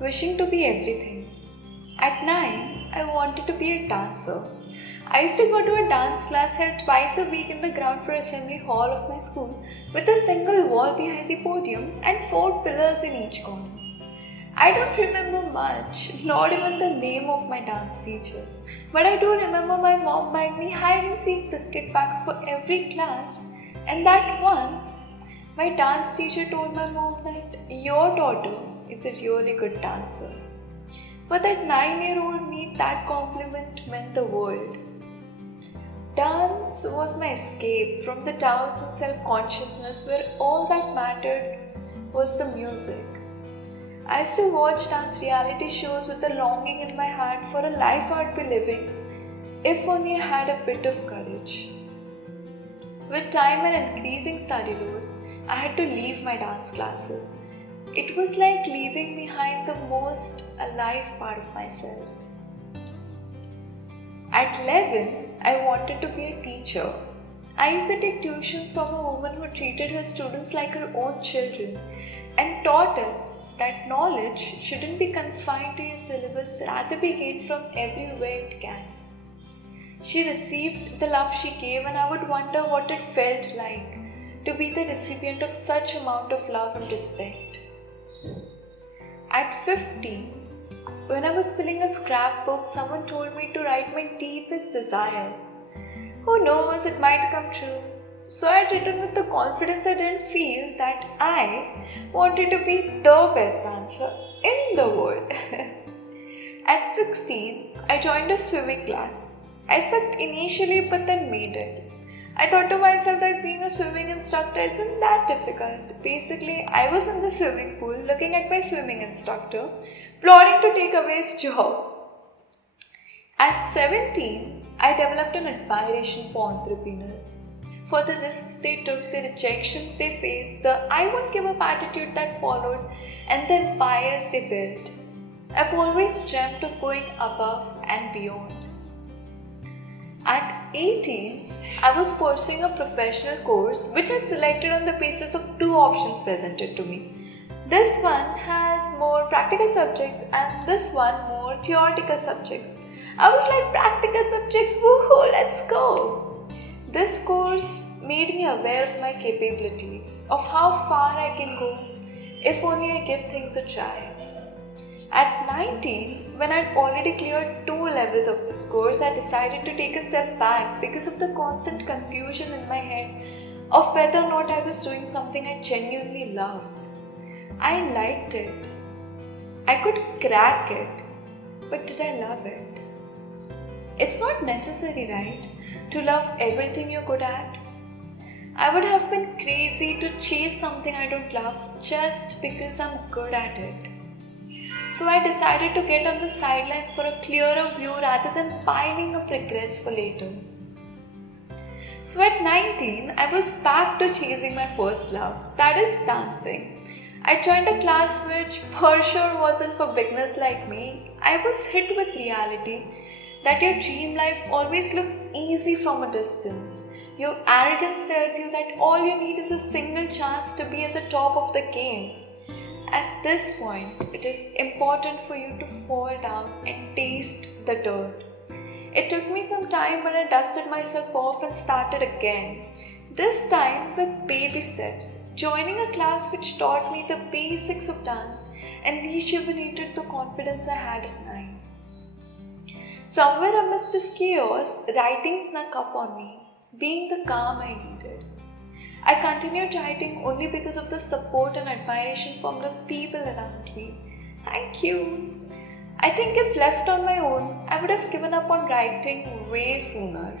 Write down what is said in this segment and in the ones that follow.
Wishing to be everything. At 9, I wanted to be a dancer. I used to go to a dance class held twice a week in the ground floor assembly hall of my school with a single wall behind the podium and 4 pillars in each corner. I don't remember much, not even the name of my dance teacher, but I do remember my mom buying me hide and seek biscuit packs for every class, and that once my dance teacher told my mom that your daughter is a really good dancer. For that 9-year-old me, that compliment meant the world. Dance was my escape from the doubts and self-consciousness where all that mattered was the music. I used to watch dance reality shows with a longing in my heart for a life I'd be living if only I had a bit of courage. With time and increasing study load, I had to leave my dance classes. It was like leaving behind the most alive part of myself. At 11, I wanted to be a teacher. I used to take tuitions from a woman who treated her students like her own children and taught us that knowledge shouldn't be confined to a syllabus, rather be gained from everywhere it can. She received the love she gave, and I would wonder what it felt like to be the recipient of such amount of love and respect. At 15, when I was filling a scrapbook, someone told me to write my deepest desire. Who knows, it might come true. So I had written with the confidence I didn't feel that I wanted to be the best dancer in the world. At 16, I joined a swimming class. I sucked initially but then made it. I thought to myself that being a swimming instructor isn't that difficult. Basically, I was in the swimming pool looking at my swimming instructor, plotting to take away his job. At 17, I developed an admiration for entrepreneurs. For the risks they took, the rejections they faced, the I won't give up attitude that followed, and the empires they built. I've always dreamt of going above and beyond. At 18, I was pursuing a professional course which I'd selected on the basis of 2 options presented to me. This one has more practical subjects and this one more theoretical subjects. I was like, practical subjects, woohoo, let's go! This course made me aware of my capabilities, of how far I can go if only I give things a try. At 19, when I'd already cleared 2 levels of this course, I decided to take a step back because of the constant confusion in my head of whether or not I was doing something I genuinely loved. I liked it. I could crack it. But did I love it? It's not necessary, right, to love everything you're good at? I would have been crazy to chase something I don't love just because I'm good at it. So I decided to get on the sidelines for a clearer view rather than piling up regrets for later. So at 19, I was back to chasing my first love, that is dancing. I joined a class which for sure wasn't for beginners like me. I was hit with reality that your dream life always looks easy from a distance. Your arrogance tells you that all you need is a single chance to be at the top of the game. At this point, it is important for you to fall down and taste the dirt. It took me some time, but I dusted myself off and started again. This time with baby steps, joining a class which taught me the basics of dance and rejuvenated the confidence I had at 9. Somewhere amidst this chaos, writing snuck up on me, being the calm I needed. I continued writing only because of the support and admiration from the people around me. Thank you. I think if left on my own, I would have given up on writing way sooner.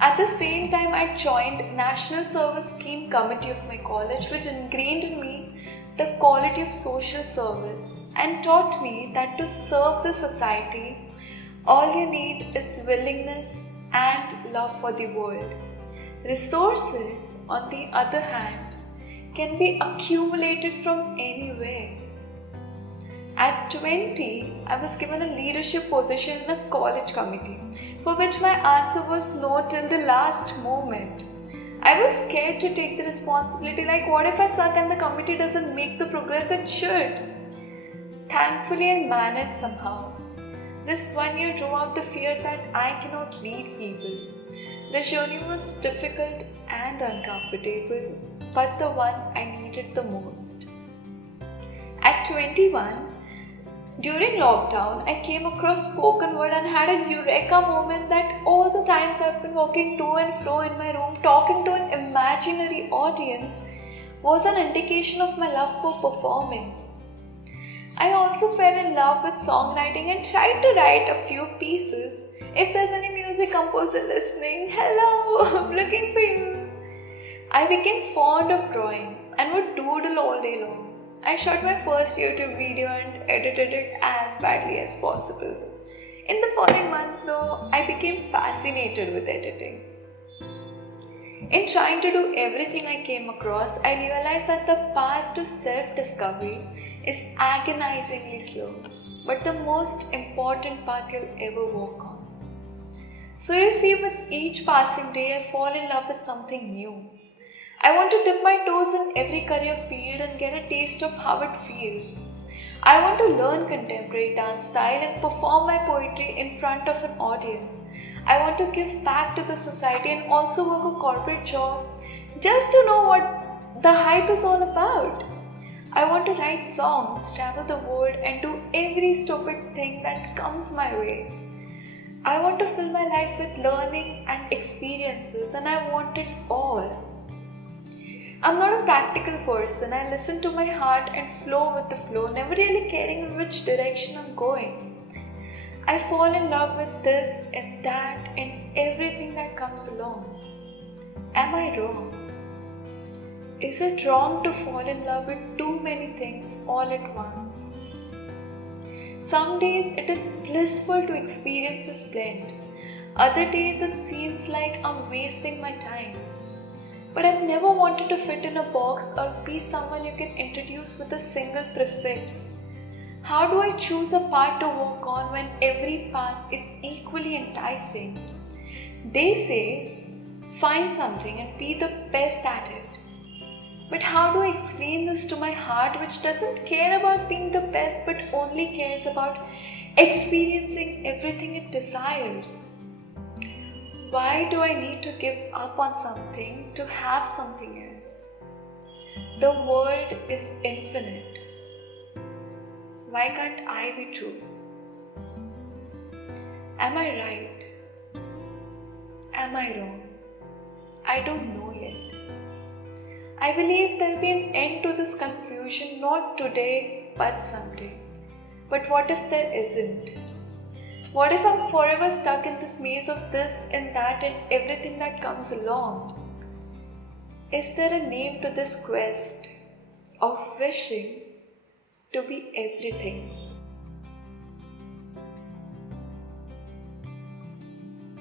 At the same time, I joined National Service Scheme Committee of my college, which ingrained in me the quality of social service and taught me that to serve the society, all you need is willingness and love for the world. Resources, on the other hand, can be accumulated from anywhere. At 20, I was given a leadership position in a college committee, for which my answer was no till the last moment. I was scared to take the responsibility, like, what if I suck and the committee doesn't make the progress it should? Thankfully, I managed somehow. This 1 year drove out the fear that I cannot lead people. The journey was difficult and uncomfortable, but the one I needed the most. At 21, during lockdown, I came across spoken word and had a eureka moment that all the times I've been walking to and fro in my room talking to an imaginary audience was an indication of my love for performing. I also fell in love with songwriting and tried to write a few pieces. If there's any music composer listening, hello, I'm looking for you. I became fond of drawing and would doodle all day long. I shot my first YouTube video and edited it as badly as possible. In the following months though, I became fascinated with editing. In trying to do everything I came across, I realized that the path to self-discovery is agonizingly slow, but the most important path you'll ever walk on. So you see, with each passing day, I fall in love with something new. I want to dip my toes in every career field and get a taste of how it feels. I want to learn contemporary dance style and perform my poetry in front of an audience. I want to give back to the society and also work a corporate job just to know what the hype is all about. I want to write songs, travel the world, and do every stupid thing that comes my way. I want to fill my life with learning and experiences, and I want it all. I'm not a practical person. I listen to my heart and flow with the flow, never really caring in which direction I'm going. I fall in love with this and that and everything that comes along. Am I wrong? Is it wrong to fall in love with too many things all at once? Some days it is blissful to experience this blend. Other days it seems like I'm wasting my time. But I've never wanted to fit in a box or be someone you can introduce with a single prefix. How do I choose a path to walk on when every path is equally enticing? They say, find something and be the best at it. But how do I explain this to my heart, which doesn't care about being the best but only cares about experiencing everything it desires? Why do I need to give up on something to have something else? The world is infinite. Why can't I be true? Am I right? Am I wrong? I don't know yet. I believe there'll be an end to this confusion, not today, but someday. But what if there isn't? What if I'm forever stuck in this maze of this and that and everything that comes along? Is there a name to this quest of wishing to be everything?